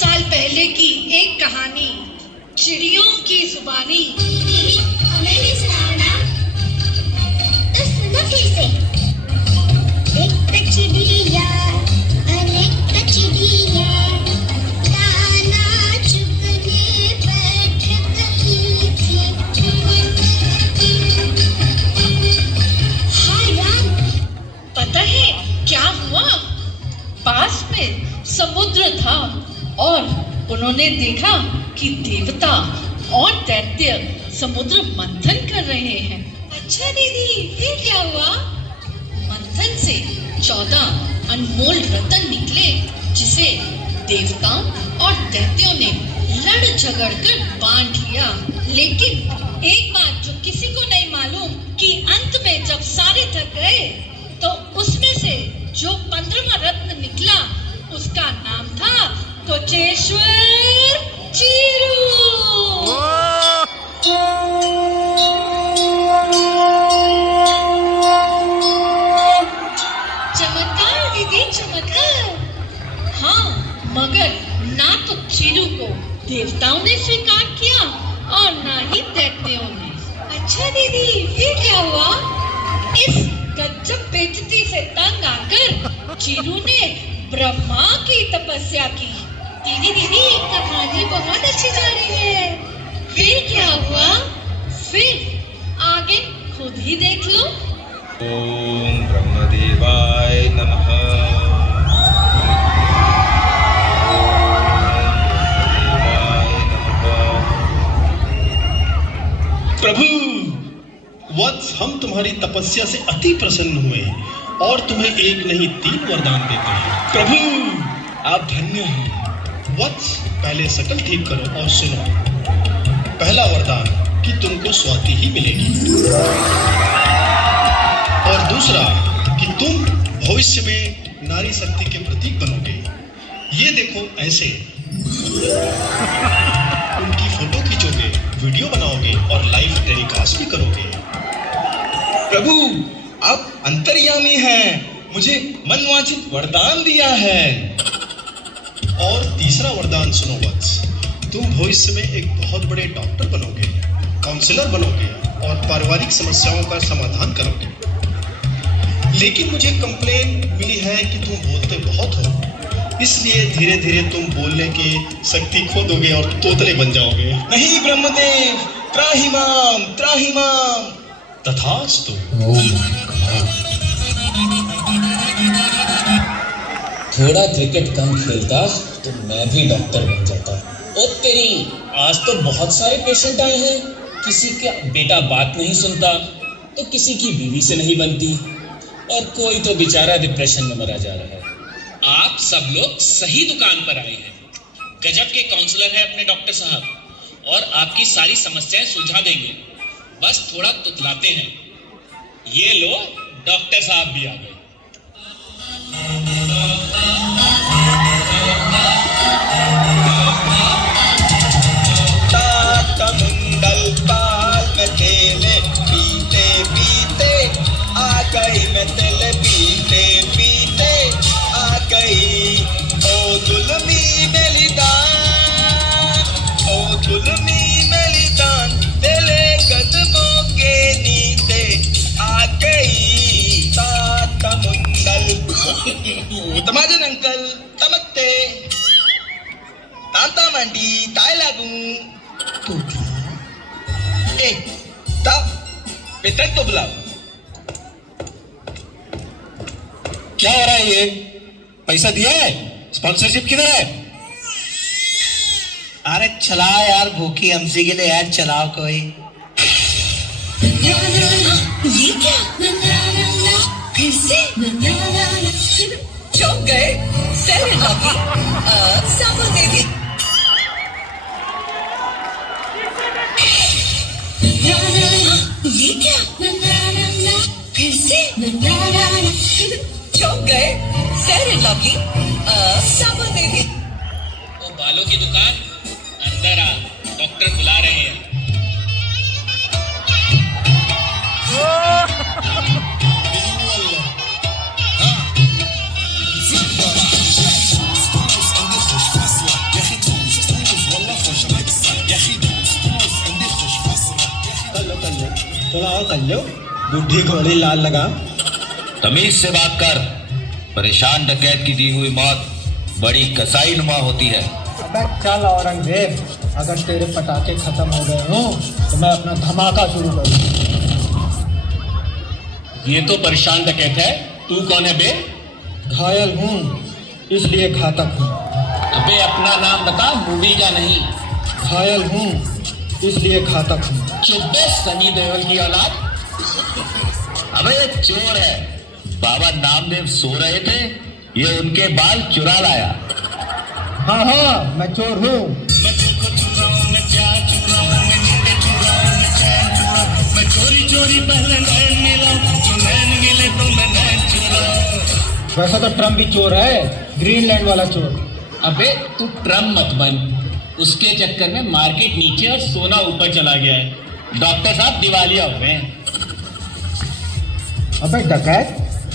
साल पहले की एक कहानी, चिड़ियों की जुबानी। हमें भी सुनाओ ना। तो सुनो फिर से। एक चिड़िया, अनेक चिड़िया, दाना चुगने बैठ गई थी। हाय राम, पता है क्या हुआ? पास में समुद्र था और उन्होंने देखा कि देवता और दैत्य समुद्र मंथन कर रहे हैं। अच्छा दीदी, फिर क्या हुआ? मंथन से 14 अनमोल रत्न निकले, जिसे देवताओं और दैत्यों ने लड़ झगड़ कर बांट लिया। लेकिन एक बात जो किसी को नहीं मालूम कि अंत में जब सारे थक गए तो उसमें से जो 15वां रत्न निकला उसका नाम था कोचेश्वर चीरू। चमत्कार दीदी, चमत्कार। हाँ, मगर ना तो चीरू को देवताओं ने स्वीकार किया और ना ही दैत्यों ने। अच्छा दीदी, फिर क्या हुआ? इस गजब बेइज्जती से तंग आकर चीरू ने ब्रह्मा की तपस्या की। दीदी दीदी, कहानी बहुत अच्छी जा रही है। फिर क्या हुआ? फिर आगे खुद ही देख लो। ओम ब्रह्मदेवाय नमः। प्रभु वत्स, हम तुम्हारी तपस्या से अति प्रसन्न हुए और तुम्हें एक नहीं 3 वरदान देते हैं। प्रभु आप धन्य हैं। वत्स, पहले शकल ठीक करो और सुनो। पहला वरदान कि तुमको स्वाति ही मिलेगी, और दूसरा कि तुम भविष्य में नारी शक्ति के प्रतीक बनोगे। ये देखो, ऐसे उनकी फोटो खींचोगे, वीडियो बनाओगे और लाइव टेलीकास्ट भी करोगे। प्रभु आप अंतर्यामी हैं, मुझे मनवांछित वरदान दिया है। और तीसरा वरदान सुनो वत्स, तुम भविष्य में एक बहुत बड़े डॉक्टर बनोगे, काउंसलर बनोगे और पारिवारिक समस्याओं का समाधान करोगे। लेकिन मुझे कंप्लेन मिली है कि तुम बोलते बहुत हो, इसलिए धीरे धीरे तुम बोलने की शक्ति खो दोगे और तोतले बन जाओगे। नहीं ब्रह्मदेव, त्राहिमाम त्राहिमाम। तथास्तु। थोड़ा क्रिकेट कम खेलता तो मैं भी डॉक्टर बन जाता। ओ तेरी, आज तो बहुत सारे पेशेंट आए हैं। किसी का बेटा बात नहीं सुनता तो किसी की बीवी से नहीं बनती और कोई तो बेचारा डिप्रेशन में मरा जा रहा है। आप सब लोग सही दुकान पर आए हैं। गजब के काउंसलर हैं अपने डॉक्टर साहब, और आपकी सारी समस्याएं सुलझा देंगे। बस थोड़ा तुतलाते हैं। ये लो, डॉक्टर साहब भी आ गए। मुंडल पाल में तेले पीते पीते आ गई, मैं तेले पीते पीते आ गई। ओ दुल्मी मेलिदान, ओ दुल्मी मेलिदान, तेले कदमों के नीचे आ गई। ताता मुंडल तमाजन अंकल तमत्ते ताता मंडी ताय लागू। ए ता बेटा तो बुलाओ। क्या हो रहा है? ये पैसा दिया है? स्पॉन्सरशिप किधर है? अरे चलाओ यार, भूखी हमसी के लिए ऐड चलाओ कोई। ये क्या? फिर से चौंक गए? फेयर एंड लवली साबुन दे दी। ये क्या? फिर से चौंक गए? फेयर एंड लवली साबुन दे दी। वो बालों की दुकान, अंदर आ, डॉक्टर बुला रहे हैं। बताओ कल्लो, बुढ़ी घोड़ी लाल लगा। तमीज से बात कर। परेशान डकैत की दी हुई मौत बड़ी कसाई नुमा होती है। अबे चल औरंगजेब, अगर तेरे पटाखे खत्म हो गए हों तो मैं अपना धमाका शुरू करूँ। ये तो परेशान डकैत है, तू कौन है बे? घायल हूँ इसलिए घातक हूँ। अबे अपना नाम बता, मूवी का नहीं। घायल हूँ इसलिए घातक हूँ। चुप बे सनी देओल की औलाद। अबे ये चोर है। बाबा नामदेव सो रहे थे, ये उनके बाल चुरा लाया। हाँ हाँ मैं चोर हूँ। मैं तुमको चुराऊं, मैं प्यार चुराऊं, मैं नींदें चुराऊं, मैं चैन चुराऊं, मैं चोरी चोरी पहले नैन मिलाऊं, जो नैन मिले तो मैं नैन चुराऊं। वैसा तो ट्रम्प भी चोर है, ग्रीनलैंड वाला चोर। अबे तू ट्रम्प मत बन, उसके चक्कर में मार्केट नीचे और सोना ऊपर चला गया है। डॉक्टर साहब दिवालिया हो गए हैं। अबे डकैत,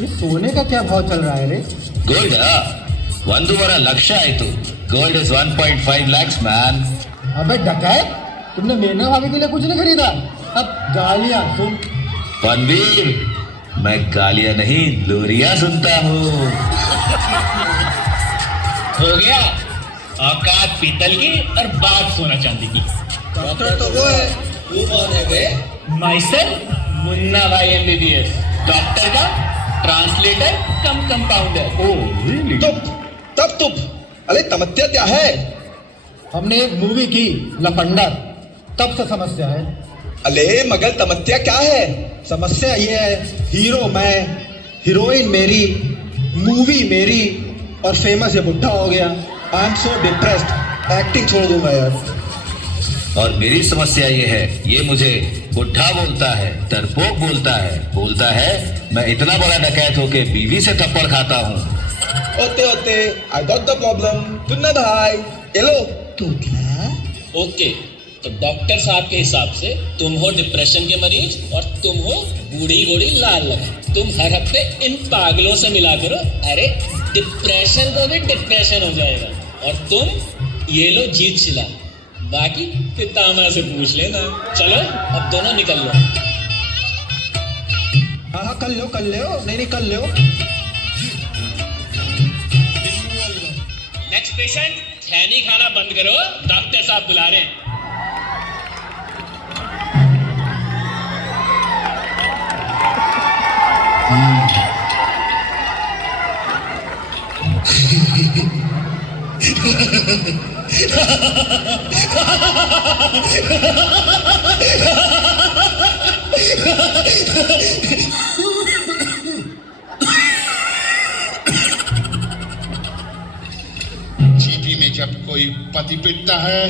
ये सोने का क्या भाव चल रहा है रे? गोल्ड ಒಂದೂವರೆ ಲಕ್ಷ ಆಯ್ತು। Gold is 1.5 lakhs man. अबे डकैत, तुमने मेना भाभी के लिए कुछ नहीं खरीदा? अब गालियाँ सुन। पनवीर, मैं गालियां नहीं लोरियां सुनता हूँ। हो गया औकात पीतल की और बात सोना चांदी की। डॉक्टर तो वो है, वो कौन है बे? माइसल मुन्ना भाई एमबीबीएस, डॉक्टर का ट्रांसलेटर कम कंपाउंडर। Oh really? तब अरे तमत्या क्या है? हमने एक मूवी की लफंडर, तब से समस्या है। अले मगर तमत्या क्या है? समस्या ये है, हीरो मैं, हीरोइन मेरी, मूवी मेरी और फेमस ये बुढ़ा हो गया। I am so depressed, acting छोड़ दूंगा यार। और मेरी समस्या ये है, ये मुझे बुढ़ा बोलता है, डरपोक बोलता है मैं इतना बड़ा डकैत होके बीवी से थप्पड़ खाता हूँ। ओते आई गॉट द प्रॉब्लम। तुन्ना भाई ये लो। ओके, तो डॉक्टर साहब के हिसाब से तुम हो डिप्रेशन के मरीज और तुम हो बूढ़ी बूढ़ी लाल लगा। तुम हर हफ्ते इन पागलों से मिला करो, अरे डिप्रेशन को भी डिप्रेशन हो जाएगा। और तुम ये लो जीत छिला, बाकी पितामह से पूछ लेना। चलो अब दोनों निकल लो। हाँ कर लो, नहीं कर लो। नेक्स्ट पेशेंट, खैनी खाना बंद करो, डॉक्टर साहब बुला रहे हैं। जीपी में जब कोई पति पिटता है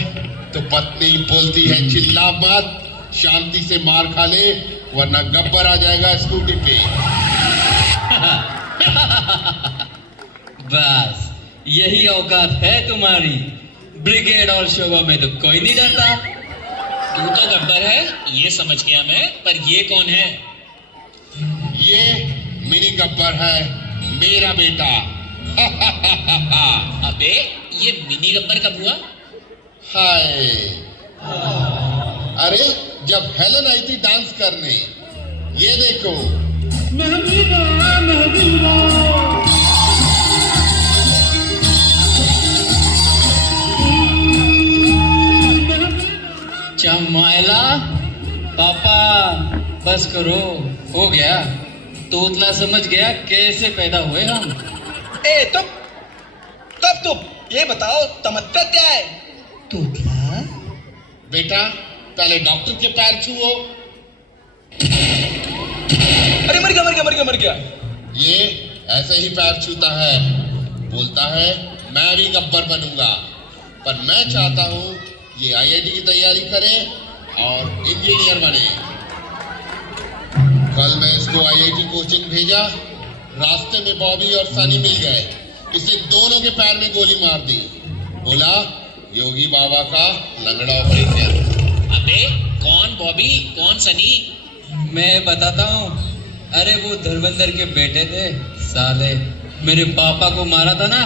तो पत्नी बोलती है चिल्ला मत, शांति से मार खा ले वरना गब्बर आ जाएगा स्कूटी पे। बस यही औकात है तुम्हारी। ब्रिगेड और शोभा में तो कोई नहीं डरता। तू तो गब्बर है ये समझ गया मैं, पर ये कौन है? ये मिनी गब्बर है, मेरा बेटा। अबे ये मिनी गब्बर कब हुआ? हाय, अरे जब हेलन आई थी डांस करने, ये देखो। चमाइला पापा बस करो, हो गया। तोतला समझ गया कैसे पैदा हुए हम। ए तब ये बताओ तमत्या क्या है? तोतला बेटा पहले डॉक्टर के पैर छुओ। अरे मर गया। ये ऐसे ही पैर छूता है, बोलता है मैं भी गब्बर बनूंगा, पर मैं चाहता हूँ ये आईआईटी की तैयारी करे और इंजीनियर बने। कल मैं इसको आईआईटी कोचिंग भेजा, रास्ते में बॉबी और सनी मिल गए, इसे दोनों के पैर में गोली मार दी। बोला योगी बाबा का लंगड़ा ऑपरेशन। अबे कौन बॉबी कौन सनी? मैं बताता हूँ। अरे वो धर्मेंद्र के बेटे थे, साले मेरे पापा को मारा था ना,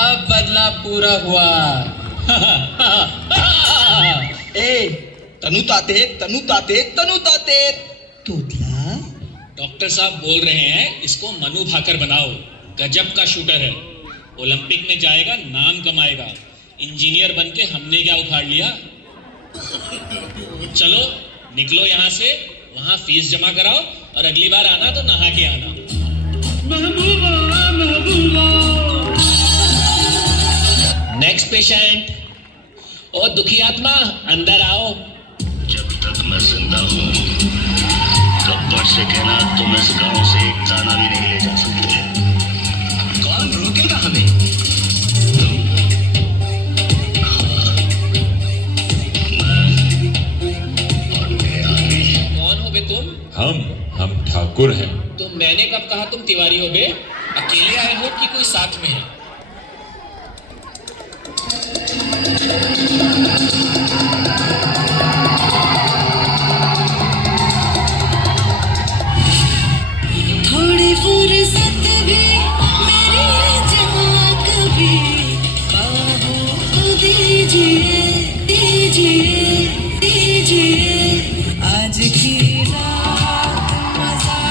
अब बदला पूरा हुआ। ए तनु ताते तोतला डॉक्टर साहब बोल रहे हैं इसको मनु भाकर बनाओ, गजब का शूटर है, ओलंपिक में जाएगा, नाम कमाएगा। इंजीनियर बन के हमने क्या उखाड़ लिया। चलो निकलो यहाँ से, वहाँ फीस जमा कराओ और अगली बार आना तो नहा के आना। Next patient. ओ दुखी आत्मा, अंदर आओ। जब तक मैं जिंदा हूँ गब्बर से कहना तुम इस गांव से एक दाना भी नहीं ले जा सकते। कौन रोकेगा हमें? और मेरे आदमी। कौन हो बे तुम? हम ठाकुर हैं। तो मैंने कब कहा तुम तिवारी हो बे? अकेले आए हो कि कोई साथ में है? थोड़ी फुर्सत भी मेरी जहाँ कभी बाहों को दीजिए दीजिए दीजिए। आज की रात मजा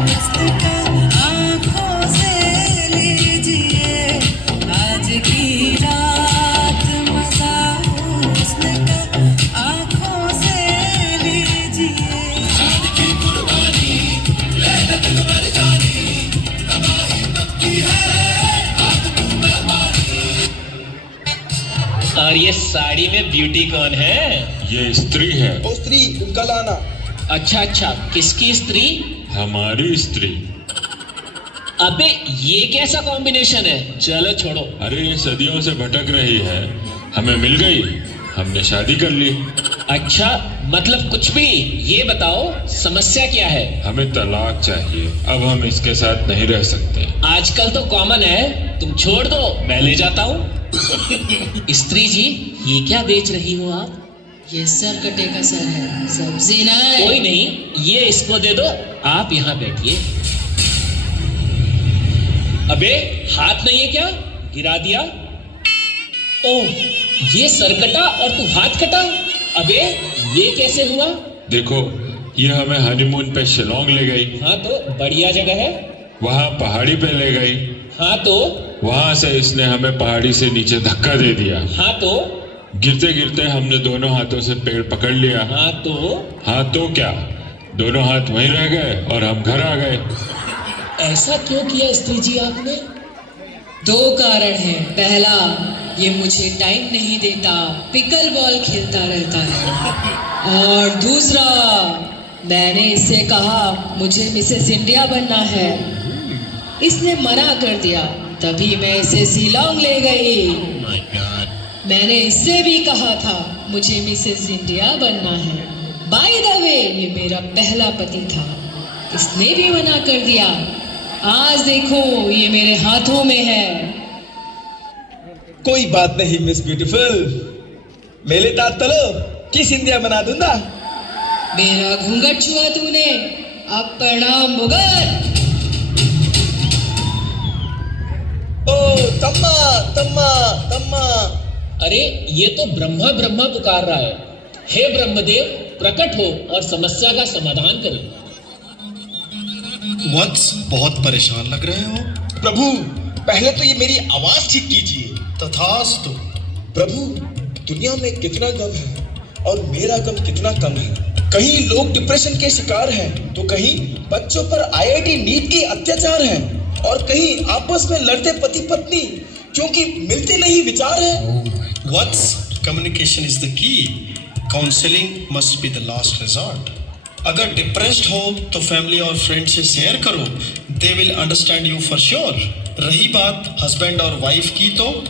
मस्त का आँखों से लीजिए। आज की रात मजा मस्त का आँखों से लीजिए। और ये साड़ी में ब्यूटी कौन है? ये स्त्री है। ओ स्त्री, उनका लाना। अच्छा अच्छा, किसकी स्त्री? हमारी स्त्री। अबे ये कैसा कॉम्बिनेशन है? चलो छोड़ो। अरे ये सदियों से भटक रही है, हमें मिल गई, हमने शादी कर ली। अच्छा मतलब कुछ भी। ये बताओ समस्या क्या है? हमें तलाक चाहिए, अब हम इसके साथ नहीं रह सकते। आजकल तो कॉमन है, तुम छोड़ दो, मैं ले जाता हूँ। स्त्री जी, ये क्या बेच रही हो आप? ये सर कटे का सर है, सब्जी नहीं। कोई नहीं, ये इसको दे दो, आप यहाँ बैठिए। अबे हाथ नहीं है क्या? गिरा दिया। ओह, ये सर कटा और तू हाथ कटा। अबे ये कैसे हुआ? देखो, ये हमें हनीमून पे शिलोंग ले गई। हाँ तो बढ़िया जगह है। वहाँ पहाड़ी पे ले गई। हाँ तो वहाँ से इसने हमें पहाड़ी से नीचे धक्का दे दिया। हाँ तो गिरते गिरते हमने दोनों हाथों से पेड़ पकड़ लिया। हाँ तो क्या, दोनों हाथ वहीं रह गए और हम घर आ गए। ऐसा क्यों किया स्त्री जी आपने? 2 कारण हैं। पहला, ये मुझे टाइम नहीं देता, पिकल बॉल खेलता रहता है। और दूसरा, मैंने इससे कहा मुझे मिसेस इंडिया बनना है, इसने मना कर दिया, तभी मैं इसे शिलोंग ले गई। मैंने इससे भी कहा था मुझे मिसेस इंडिया बनना है। बाय द वे, ये मेरा पहला पति था, इसने भी मना कर दिया। आज देखो ये मेरे हाथों में है। कोई बात नहीं मिस ब्यूटीफुल, मेले तार तलो, किस इंडिया बना दूंगा। मेरा घूंघट छुआ तूने, अब प्रणाम भुगत। ओ तम्मा तम्मा तम्मा। अरे ये तो ब्रह्मा ब्रह्मा पुकार रहा है। हे ब्रह्मदेव, प्रकट हो और समस्या का समाधान करें। वत्स, बहुत परेशान लग रहे हो। प्रभु, पहले तो ये मेरी आवाज ठीक कीजिए। तथास्तु। प्रभु, दुनिया में कितना गम है और मेरा गम कितना कम है। कहीं लोग डिप्रेशन के शिकार हैं, तो कहीं बच्चों पर IIT नीट के अत्याचार हैं, और कहीं आपस में लड़ते पति पत्नी क्योंकि मिलते नहीं विचार हैं। What's communication is the key. Counseling must be the last resort. अगर डिप्रेस्ड हो तो फैमिली और फ्रेंड से शेयर करो, they will understand you for sure. रही बात हस्बैंड और वाइफ की, तो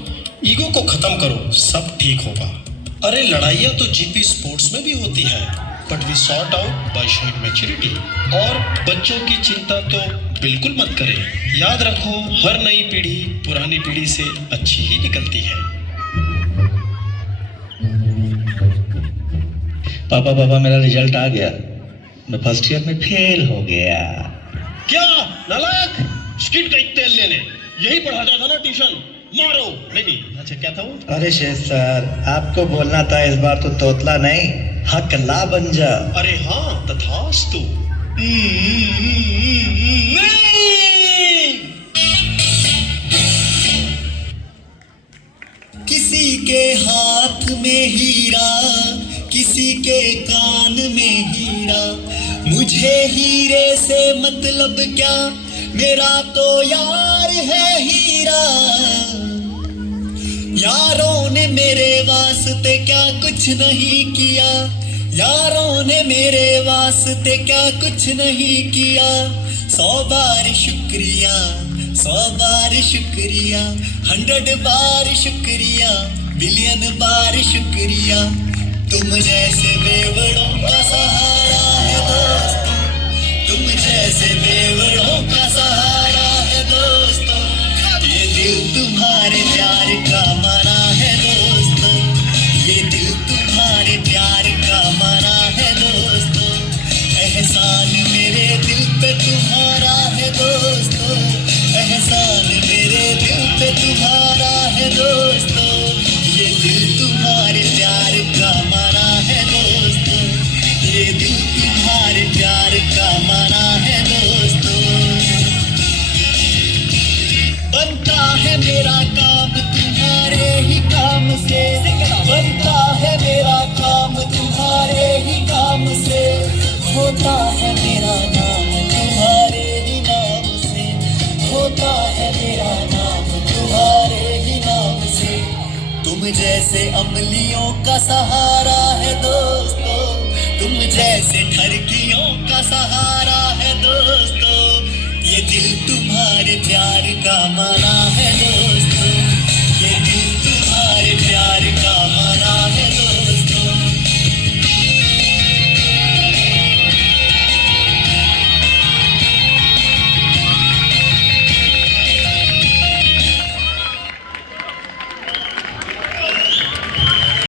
ईगो को खत्म करो, सब ठीक होगा। अरे लड़ाइयाँ तो जीपी स्पोर्ट्स में भी होती है, but we sort out by showing maturity. और बच्चों की चिंता तो बिल्कुल मत करें। याद रखो, हर नई पीढ़ी पुरानी पीढ़ी से अच्छी ही निकलती है। पापा मेरा रिजल्ट आ गया, मैं फर्स्ट ईयर में फेल हो गया। क्या नालायक, स्किट का तेल लेने यही पढ़ाता था ना ट्यूशन। मारो। नहीं, अच्छा क्या था वो? अरे शेष सर, आपको बोलना था इस बार तो तोतला नहीं, हकला बन जा। अरे हाँ, तथास्तु। किसी के हाथ में हीरा, किसी के कान में हीरा, मुझे हीरे से मतलब क्या, मेरा तो यार है हीरा। यारों ने मेरे वास्ते क्या कुछ नहीं किया, यारों ने मेरे वास्ते क्या कुछ नहीं किया। 100 बार शुक्रिया, 100 बार शुक्रिया, 100 बार शुक्रिया, बिलियन बार शुक्रिया। तुम जैसे बेवड़ों का सहारा है दोस्तों, तुम जैसे बेवड़ों का सहारा है दोस्तों। ये दिल तुम्हारे प्यार का मना है दोस्तों, ये दिल तुम्हारे प्यार का मना है दोस्तों। एहसान मेरे दिल पे तुम्हारा है दोस्तों, एहसान मेरे दिल पे तुम्हारा है दोस्तों। ये दिल तुम्हारे प्यार का मना है दोस्तों, ये दिल तुम्हारे प्यार का मना है दोस्तों। बनता है मेरा काम तुम्हारे ही काम से, बनता है मेरा काम तुम्हारे ही काम से। होता है मेरा नाम तुम्हारे ही नाम से, होता है मेरा नाम तुम्हारे ही नाम से। तुम जैसे अमलियों का सहारा है दोस्तों, तुम जैसे ठरकियों का सहारा है दोस्तों। ये दिल तुम्हारे प्यार का